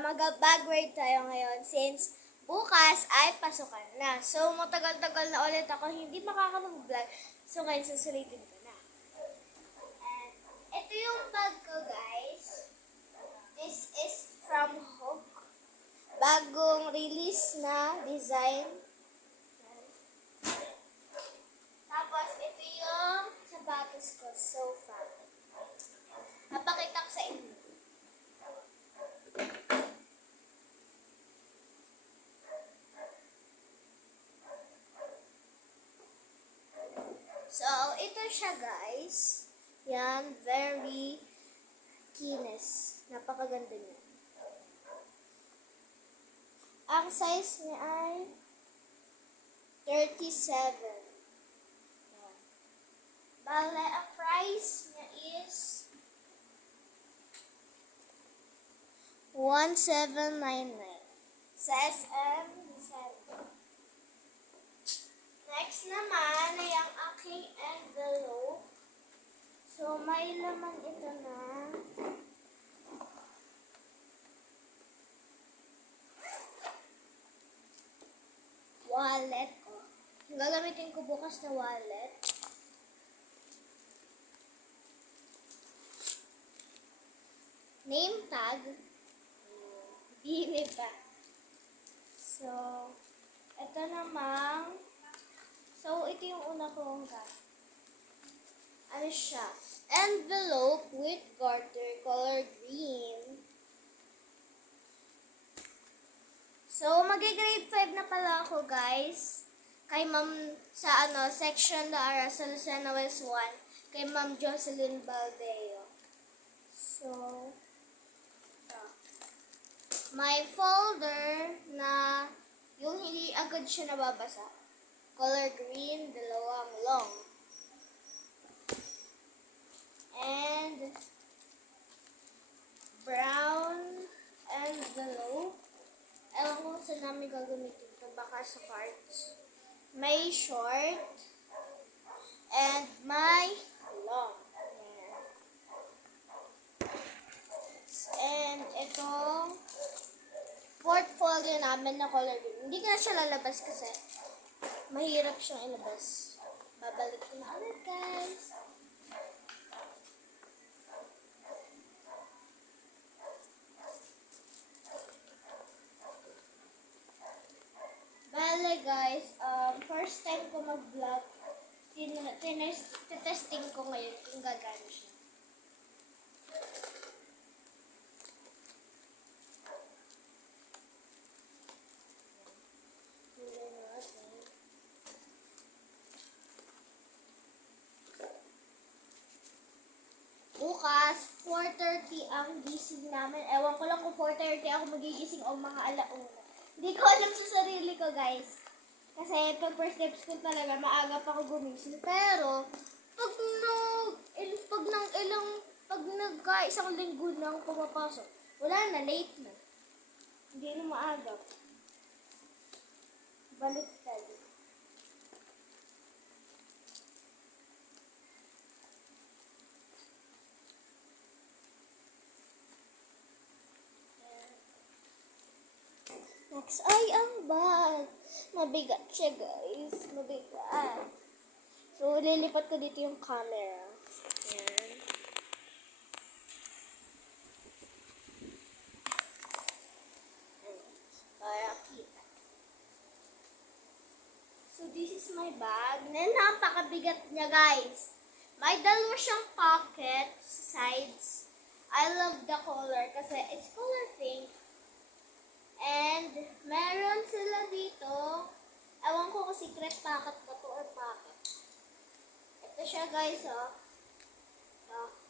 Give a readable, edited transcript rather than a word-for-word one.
mag-bag raid tayo ngayon since bukas ay pasukan na. So, matagal-tagal na ulit ako hindi makakapag-vlog. So, ngayon susulitin ko na. And, ito yung bag ko, guys. This is from Hook. Bagong release na design. Tapos, ito yung sapatos ko. So far. Napakita ko sa inyo. So, ito siya, guys. Yan, very kinis. Napakaganda niya. Ang size niya ay 37. Yan. Bale, ang price niya is 1,799 sa SM. Next naman ay ang aking envelope. So, may laman ito na. Wallet ko. Gagamitin ko bukas na wallet. Name tag. Bini pa. So, ito namang so, ito yung una kong ano siya? Envelope with garter, color green. So, mag-grade 5 na pala ako, guys. Kay Ma'am, sa section na sa Lucena West 1. Kay Ma'am Jocelyn Baldeo. So, may folder na yung hindi agad siya nababasa. Color green, dalawang long. And brown envelope. Ewan ko saan namin gagamitin ito. Baka sa cards. May short. And may long. Ayan. And itong portfolio namin na color green. Hindi ko na siya lalabas kasi mahirap siyang ilabas. Babalik ko na ulit, guys. Bale, guys, first time ko mag-vlog. Testing ko ngayon kung gagano siya. Bukas, 4:30 ang gising namin. Ewan ko lang kung 4:30 ako magigising o mga alauna. Hindi ko alam sa sarili ko, guys. Kasi pag first step school talaga, maaga pa ako gumising. Pero, pag nagka-isang linggo nang pumapasok, wala na, late na. Hindi na maaga. Baliktad. Next ay ang bag. Mabigat siya, guys. Mabigat. So, lilipat ko dito yung camera. Ayan. Para kita. So, this is my bag. Napakabigat niya, guys. May dalawa siyang pocket sides. I love the color kasi it's color pink. And, meron sila dito. Ewan ko kung secret pocket ba to or pocket. Ito siya, guys, oh. Ito.